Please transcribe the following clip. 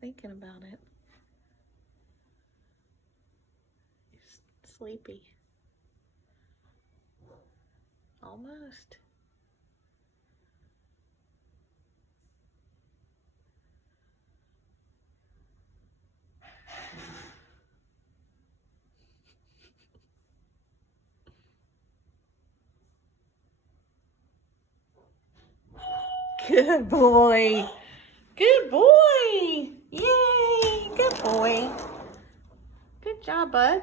thinking about it. He's sleepy. Almost. Good boy. Good boy. Yay. Good boy. Good job, bud.